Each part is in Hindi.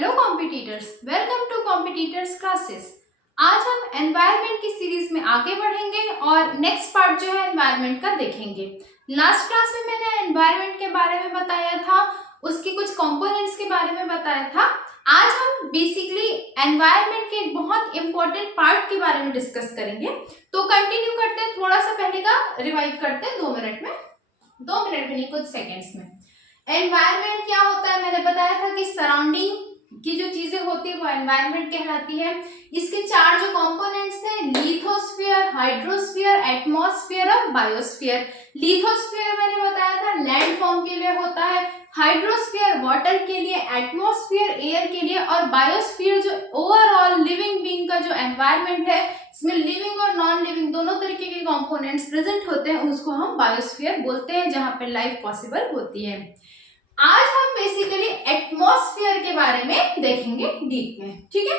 Hello competitors, welcome to competitors classes. आज हम एनवायरनमेंट की सीरीज में आगे बढ़ेंगे और नेक्स्ट पार्ट जो है एनवायरनमेंट का देखेंगे। लास्ट क्लास में मैंने एनवायरनमेंट के बारे में बताया था, उसकी कुछ कंपोनेंट्स के बारे में बताया था। आज हम बेसिकली एनवायरनमेंट के एक बहुत इंपॉर्टेंट पार्ट के बारे में डिस्कस करेंगे। तो कंटिन्यू करते हैं, थोड़ा सा पहले का रिवाइव करते हैं 2 मिनट में, 2 मिनट में नहीं, कुछ सेकेंड्स में। एनवायरनमेंट क्या होता है, मैंने बताया था कि सराउंडिंग की जो चीजें होती है वो एनवायरनमेंट कहलाती है। इसके 4 जो कंपोनेंट्स थे, लिथोस्फीयर, हाइड्रोस्फीयर, एटमॉस्फेयर और बायोस्फीयर। लिथोस्फीयर मैंने बताया था लैंड फॉर्म के लिए होता है, हाइड्रोस्फीयर वाटर के लिए, एटमॉस्फेयर एयर के लिए और बायोस्फीयर जो ओवरऑल लिविंग बीइंग का जो एनवायरनमेंट है, इसमें लिविंग और नॉन लिविंग दोनों तरीके के कंपोनेंट्स प्रेजेंट होते हैं, उसको हम बायोस्फीयर बोलते हैं, जहां पे लाइफ पॉसिबल होती है। आज हम बेसिकली एटमॉस्फेयर के बारे में देखेंगे डीप में, ठीक है।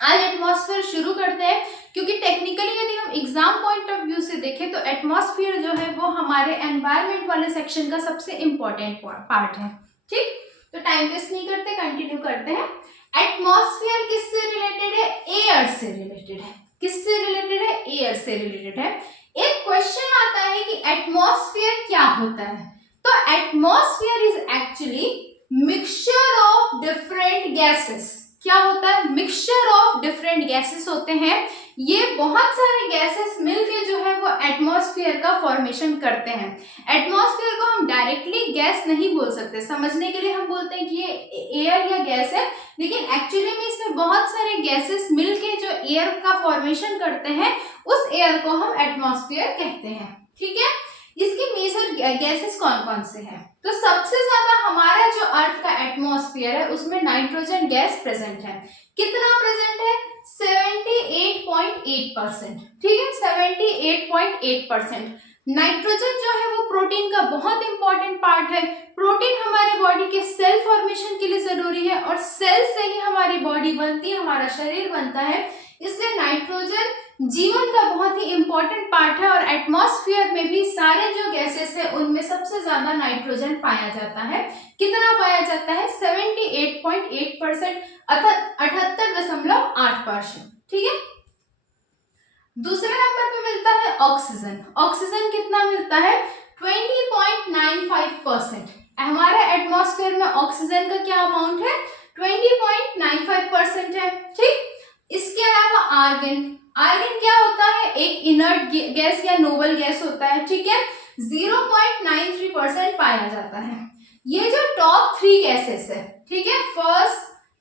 आज एटमॉस्फेयर शुरू करते हैं, क्योंकि टेक्निकली यदि हम एग्जाम पॉइंट ऑफ व्यू से देखें तो एटमॉस्फेयर जो है वो हमारे एनवायरनमेंट वाले सेक्शन का सबसे इंपॉर्टेंट पार्ट है, ठीक। तो टाइम वेस्ट नहीं करते, कंटिन्यू करते हैं। एटमॉस्फेयर किससे रिलेटेड है? एयर से रिलेटेड है। किससे रिलेटेड है? एयर से रिलेटेड है। एक क्वेश्चन आता है कि एटमॉस्फेयर क्या होता है, तो atmosphere is actually mixture of different gases. क्या होता है? मिक्सचर ऑफ डिफरेंट गैसेस होते हैं। ये बहुत सारे गैसेस मिलके जो है वो एटमॉस्फेयर का फॉर्मेशन करते हैं। एटमॉस्फेयर को हम डायरेक्टली गैस नहीं बोल सकते, समझने के लिए हम बोलते हैं कि ये एयर या गैस है, लेकिन एक्चुअली में इसमें बहुत सारे गैसेस मिलके जो एयर का फॉर्मेशन करते हैं, उस एयर को हम एटमॉस्फेयर कहते हैं, ठीक है। इसके मेजर गैसेस कौन कौन से हैं? तो सबसे ज्यादा हमारा जो अर्थ का एटमॉस्फेयर है उसमें नाइट्रोजन गैस प्रेजेंट है। कितना प्रेजेंट है? 78.8%, ठीक है, 78.8%। नाइट्रोजन जो है वो प्रोटीन का बहुत इंपॉर्टेंट पार्ट है। प्रोटीन हमारे बॉडी के सेल फॉर्मेशन के लिए जरूरी है और सेल से ही हमारी बॉडी बनती है, हमारा शरीर बनता है, इसलिए नाइट्रोजन जीवन का बहुत ही इंपॉर्टेंट पार्ट है। और एटमॉस्फेयर में भी सारे जो गैसेस है उनमें सबसे ज्यादा नाइट्रोजन पाया जाता है। कितना पाया जाता है? 78.8%, 78.8%, ठीक है। दूसरे नंबर पे मिलता है ऑक्सीजन। ऑक्सीजन कितना मिलता है? 20.95%। हमारे एटमॉस्फेयर में ऑक्सीजन का क्या अमाउंट है? 20.95% है, ठीक। इसके अलावा आर्गन। आर्गन क्या होता है? एक इनर्ट गैस या नोबल गैस होता है, ठीक है, 0.93% पाया जाता है। ये जो टॉप 3 गैसेस है, ठीक है, first,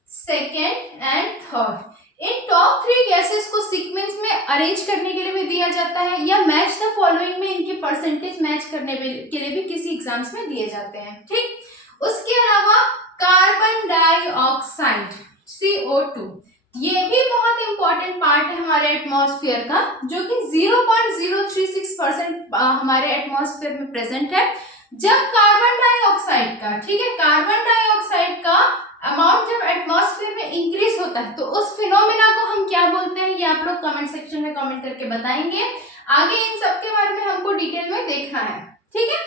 second and third, in top 3 gases को सीक्वेंस में अरेंज करने के लिए भी दिया जाता है, या मैच द फॉलोइंग में इनकी परसेंटेज मैच करने के लिए भी किसी एग्जाम्स में दिए जाते हैं, ठीक। उसके अलावा कार्बन डाइऑक्साइड CO2, ये भी बहुत इंपॉर्टेंट पार्ट है हमारे एटमॉस्फेयर का, जो कि 0.036% हमारे एटमॉस्फेयर में प्रेजेंट है। जब कार्बन डाइऑक्साइड का, ठीक है, कार्बन डाइऑक्साइड का अमाउंट जब एटमॉस्फेयर में इंक्रीज होता है तो उस फिनोमिना को हम क्या बोलते हैं, ये आप लोग कमेंट सेक्शन में कमेंट करके बताएंगे। आगे इन सब के बारे में हमको डिटेल में देखना है, ठीक है।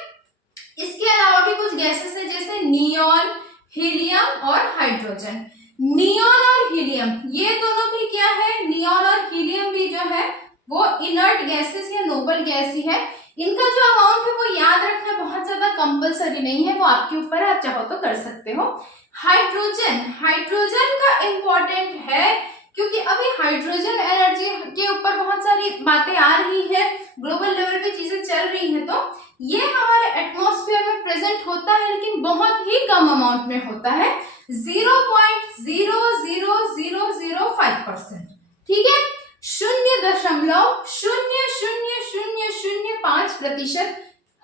इसके अलावा भी कुछ गैसेस है, जैसे नियॉन, हीलियम और हाइड्रोजन। नियॉन और हीलियम ये दोनों भी क्या है? नियॉन और हीलियम भी जो है वो इनर्ट गैसेस या नोबल गैस ही है। इनका जो अमाउंट है वो याद रखना बहुत ज्यादा कंपलसरी नहीं है, वो आपके ऊपर है, आप चाहो तो कर सकते हो। हाइड्रोजन, हाइड्रोजन का इंपॉर्टेंट है क्योंकि अभी हाइड्रोजन एनर्जी के ऊपर बहुत सारी बातें आ रही है, ग्लोबल लेवल पे चीजें चल रही है, तो ये हमारे एटमॉस्फेयर में प्रेजेंट होता है, लेकिन बहुत ही कम अमाउंट में होता है, 0.00005%, ठीक है, 0.00005%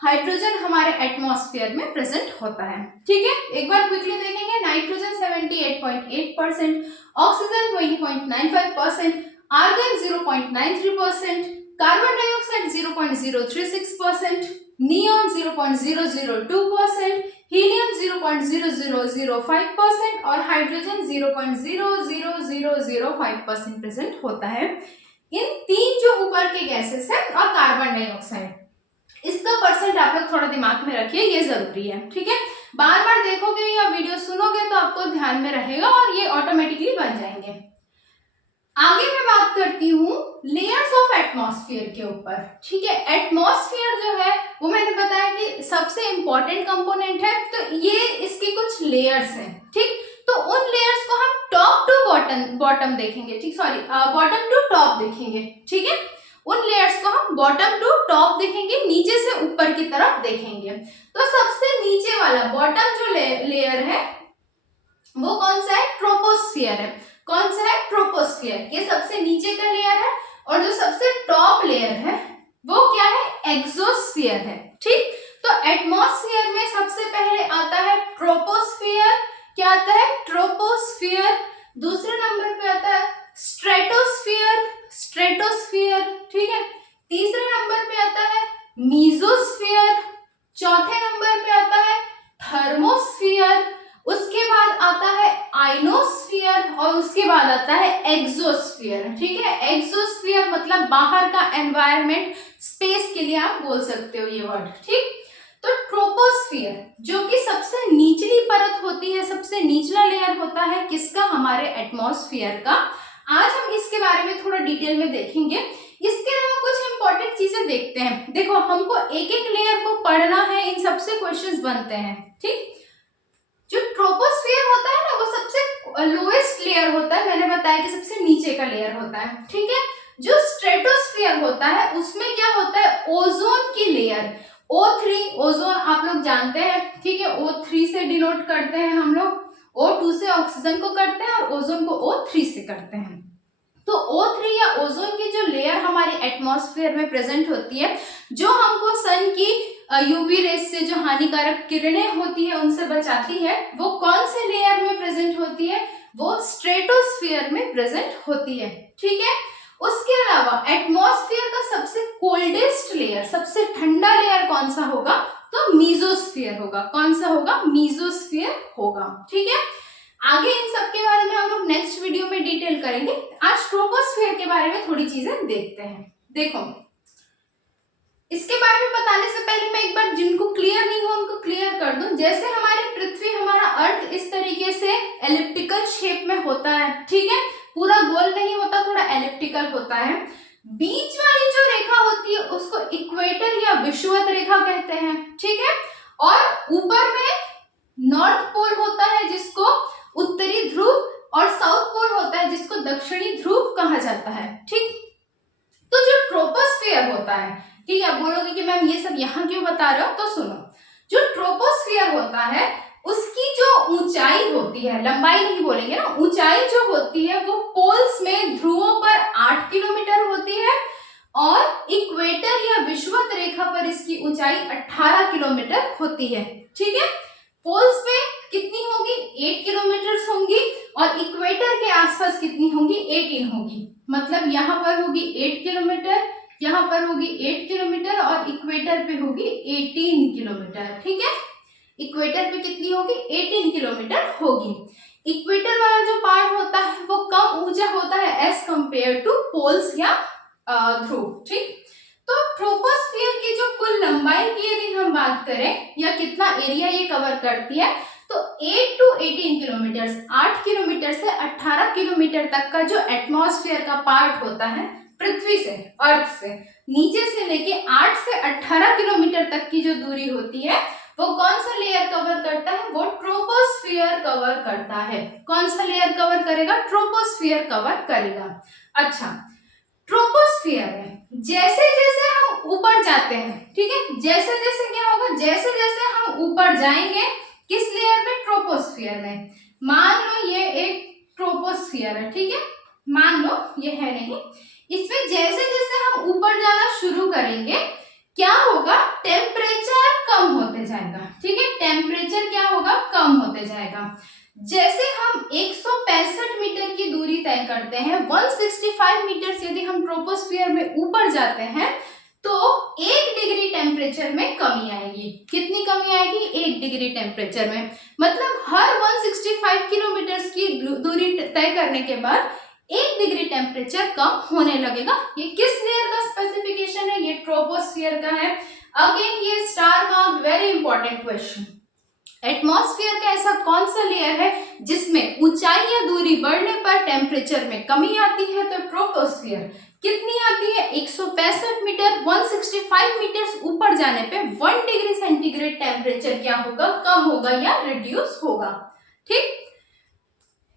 हाइड्रोजन हमारे एटमॉस्फेयर में प्रेजेंट होता है, ठीक है। एक बार क्विकली देखेंगे, nitrogen 78.8%, oxygen 20.95%, argon 0.93%, carbon dioxide 0.036%, neon 0.002%, helium 0.0005% और हाइड्रोजन 0.00005% प्रेजेंट होता है। इन 3 जो ऊपर के गैसेस हैं और कार्बन डाइऑक्साइड, इसका परसेंट आप लोग थोड़ा दिमाग में रखिए, ये जरूरी है, ठीक है। बार बार देखोगे या वीडियो सुनोगे तो आपको ध्यान में रहेगा और ये ऑटोमेटिकली बन जाएंगे। आगे मैं बात करती हूँ लेयर्स ऑफ एटमॉस्फेयर के ऊपर। ठीक है, एटमॉस्फेयर जो है वो मैंने बताया कि सबसे इंपॉर्टेंट कंपोनेंट है, तो ये इसकी कुछ लेयर्स हैं। ठीक, तो उन लेयर्स को हम टॉप टू बॉटम देखेंगे। ठीक, सॉरी, बॉटम टू टॉप देखेंगे। ठीक है, उन लेयर्स को हम बॉटम टू टॉप देखेंगे, नीचे से ऊपर की तरफ देखेंगे। तो सबसे नीचे वाला बॉटम जो लेयर है वो कौन सा है? ट्रोपोस्फियर है। कौन सा है? ट्रोपोस्फियर। ये सबसे नीचे का लेयर है। और जो सबसे टॉप लेयर है वो क्या है? एक्सोस्फियर है। ठीक, तो एटमॉस्फेयर में सबसे पहले आता है ट्रोपोस्फियर। क्या आता है? ट्रोपोस्फियर। दूसरे नंबर पे आता है स्ट्रेटोस्फियर। स्ट्रेटोस्फियर। ठीक है, तीसरे नंबर पे आता है मीजोस्फियर। चौथे नंबर पे आता है थर्मोस्फियर। उसके बाद आता है आइनोस्फियर और उसके बाद आता है एक्सोस्फियर। ठीक है, एक्सोस्फियर मतलब बाहर का एनवायरनमेंट, स्पेस के लिए आप बोल सकते हो ये वर्ड। ठीक, तो ट्रोपोस्फियर जो कि सबसे निचली परत होती है, सबसे निचला लेयर होता है किसका? हमारे एटमॉस्फेयर का। आज हम इसके बारे में थोड़ा डिटेल में देखेंगे। इसके अलावा कुछ इंपॉर्टेंट चीजें देखते हैं। देखो, हमको एक एक लेयर को पढ़ना है, इन सबसे क्वेश्चंस बनते हैं। ठीक, जो ट्रोपोस्फियर होता है ना वो सबसे लोएस्ट लेयर होता है, मैंने बताया कि सबसे नीचे का लेयर होता है। ठीक है, जो स्ट्रेटोस्फियर होता है उसमें क्या होता है? ओजोन की लेयर। O3 ओजोन आप लोग जानते हैं। ठीक है, O3 से डिनोट करते हैं हम लोग, O2 से ऑक्सीजन को करते हैं और ओजोन को O3 से करते हैं। तो O3 या ओजोन की जो लेयर हमारे एटमॉस्फेयर में प्रेजेंट होती है, जो हमको सन की यूवी रेस से जो हानिकारक किरणें होती है उनसे बचाती है, वो कौन से लेयर में प्रेजेंट होती है? वो स्ट्रेटोस्फियर में प्रेजेंट होती है। ठीक है, उसके अलावा एटमॉस्फेयर का सबसे कोल्डेस्ट लेयर, सबसे ठंडा लेयर कौन सा होगा? तो मीजोस्फियर होगा। कौन सा होगा? मीजोस्फियर होगा। ठीक है, आगे इन सब के बारे में हम लोग नेक्स्ट वीडियो में डिटेल करेंगे। आज ट्रोपोस्फियर के बारे में थोड़ी चीजें देखते हैं। देखो, इसके बारे में बताने से पहले मैं एक बार जिनको क्लियर नहीं हो उनको क्लियर कर दूं। जैसे हमारी पृथ्वी, हमारा अर्थ इस तरीके से एलिप्टिकल शेप में होता है। ठीक है, पूरा गोल नहीं होता, थोड़ा एलिप्टिकल होता है। बीच वाली जो रेखा होती है उसको इक्वेटर या विषुवत रेखा कहते हैं। ठीक है, और ऊपर में नॉर्थ पोल होता है जिसको उत्तरी ध्रुव और साउथ पोल होता है जिसको दक्षिणी ध्रुव कहा जाता है। ठीक, तो जो ट्रोपोस्फियर होता है, ठीक है, बोलोगे कि मैम ये सब यहाँ क्यों बता रहे हो, तो सुनो। जो ट्रोपोस्फियर होता है उसकी जो ऊंचाई होती है, लंबाई नहीं बोलेंगे ना, ऊंचाई जो होती है वो पोल्स में, ध्रुवों पर 8 किलोमीटर होती है और इक्वेटर या विषुवत रेखा पर इसकी ऊंचाई 18 किलोमीटर होती है। ठीक है, पोल्स पे कितनी होगी? 8 किलोमीटर होंगी और इक्वेटर के आसपास कितनी होंगी? 18 होगी। मतलब यहाँ पर होगी 8 किलोमीटर, यहाँ पर होगी 8 किलोमीटर और इक्वेटर पे होगी 18 किलोमीटर। ठीक है, इक्वेटर पे कितनी होगी? 18 किलोमीटर होगी। इक्वेटर वाला जो पार्ट होता है वो कम ऊंचा होता है एज कंपेयर टू पोल्स या ध्रुव। ठीक, तो ट्रोपोस्फियर की जो कुल लंबाई की यदि हम बात करें या कितना एरिया ये कवर करती है, तो 8 to 18 किलोमीटर, 8 किलोमीटर से 18 किलोमीटर तक का जो एटमॉस्फेयर का पार्ट होता है पृथ्वी से, अर्थ से, नीचे से लेके 8 से 18 किलोमीटर तक की जो दूरी होती है वो कौन सा लेयर कवर करता है? वो ट्रोपोस्फियर कवर करता है। कौन सा लेयर कवर करेगा? ट्रोपोस्फियर कवर करेगा। अच्छा, ट्रोपोस्फियर में जैसे जैसे हम ऊपर जाते हैं, ठीक है, जैसे जैसे क्या होगा? जैसे जैसे हम ऊपर जाएंगे, किस लेयर में? ट्रोपोस्फियर में। मान लो ये एक ट्रोपोस्फियर है, ठीक है, मान लो ये है नहीं, इसमें जैसे जैसे हम ऊपर जाना शुरू करेंगे क्या होगा? टेम्परेचर कम होते जाएगा। ठीक है, टेम्परेचर क्या होगा? कम होते जाएगा। जैसे हम 165 मीटर की दूरी तय करते हैं, 165 मीटर यदि हम ट्रोपोस्फियर में ऊपर जाते हैं तो 1 डिग्री टेम्परेचर में कमी आएगी। कितनी कमी आएगी? 1 डिग्री टेम्परेचर में। मतलब हर 165 किलोमीटर की दूरी तय करने के बाद 1 डिग्री टेम्परेचर कम होने लगेगा। ये किस लेयर का स्पेसिफिकेशन है? ये ट्रोपोस्फियर का है। अगेन ये star marked, very important question. Atmosphere का ऐसा कौन सा लेयर है जिसमें ऊंचाई या दूरी बढ़ने पर टेम्परेचर में कमी आती है? तो ट्रोपोस्फियर। कितनी आती है? 165 मीटर, 165 मीटर ऊपर जाने पे 1 डिग्री सेंटीग्रेड टेम्परेचर क्या होगा? कम होगा या रिड्यूस होगा। ठीक,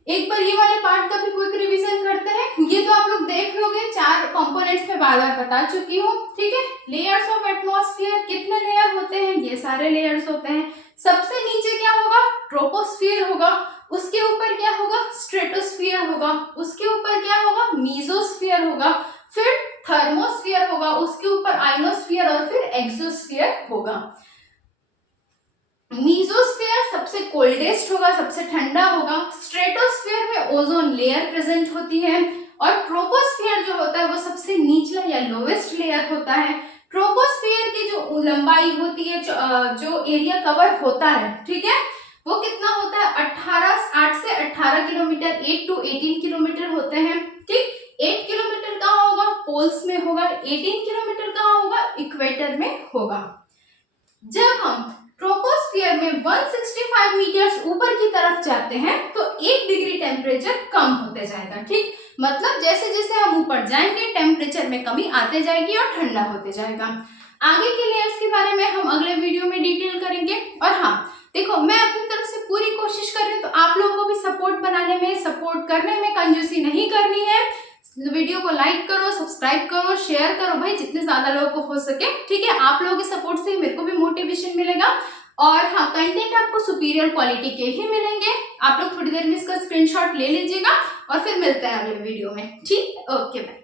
एक बार ये वाले पार्ट का भी क्विक रिवीजन करते हैं। ये तो आप लोग देख लोगे, 4 कंपोनेंट्स में बार बार बता चुकी हूँ। ठीक है, लेयर्स ऑफ एटमॉस्फेयर, कितने लेयर होते हैं? ये सारे लेयर्स होते हैं। सबसे नीचे क्या होगा? ट्रोपोस्फियर होगा। उसके ऊपर क्या होगा? स्ट्रेटोस्फियर होगा। उसके ऊपर क्या होगा? मीजोस्फियर होगा। फिर थर्मोस्फियर होगा, उसके ऊपर आइनोस्फियर और फिर एक्सोस्फियर होगा। मीजोस्फीयर सबसे कोल्डेस्ट होगा, सबसे ठंडा होगा। स्ट्रेटोस्फीयर में ओजोन लेयर प्रेजेंट होती है और ट्रोपोस्फियर जो होता है वो सबसे निचला या लोवेस्ट लेयर होता है। ट्रोपोस्फियर की जो लंबाई होती है, जो एरिया कवर होता है, ठीक है, वो कितना होता है? 8 से 18 किलोमीटर, 8 to 18 किलोमीटर होते हैं। ठीक, 8 किलोमीटर कहाँ होगा? पोल्स में होगा। 18 किलोमीटर कहाँ होगा? इक्वेटर में होगा। जब हम ट्रोपोस्फियर में 165 मीटर्स ऊपर की तरफ जाते हैं तो 1 डिग्री टेम्परेचर कम होते जाएगा। ठीक, मतलब जैसे जैसे हम ऊपर जाएंगे टेम्परेचर में कमी आते जाएगी और ठंडा होते जाएगा। आगे के लेयर्स के बारे में हम अगले वीडियो में डिटेल करेंगे। और हाँ देखो, मैं अपनी तरफ से पूरी कोशिश कर रही हूँ, तो आप लोगों को भी सपोर्ट बनाने में, सपोर्ट करने में कंजूसी नहीं करनी है। वीडियो को लाइक करो, सब्सक्राइब करो, शेयर करो भाई, जितने ज्यादा लोगों को हो सके। ठीक है, आप लोगों के सपोर्ट से मेरे को भी मोटिवेशन मिलेगा। और हाँ, कंटेंट आपको सुपीरियर क्वालिटी के ही मिलेंगे। आप लोग थोड़ी देर में इसका स्क्रीनशॉट ले लीजिएगा और फिर मिलते हैं अगले वीडियो में। ठीक, ओके बाय।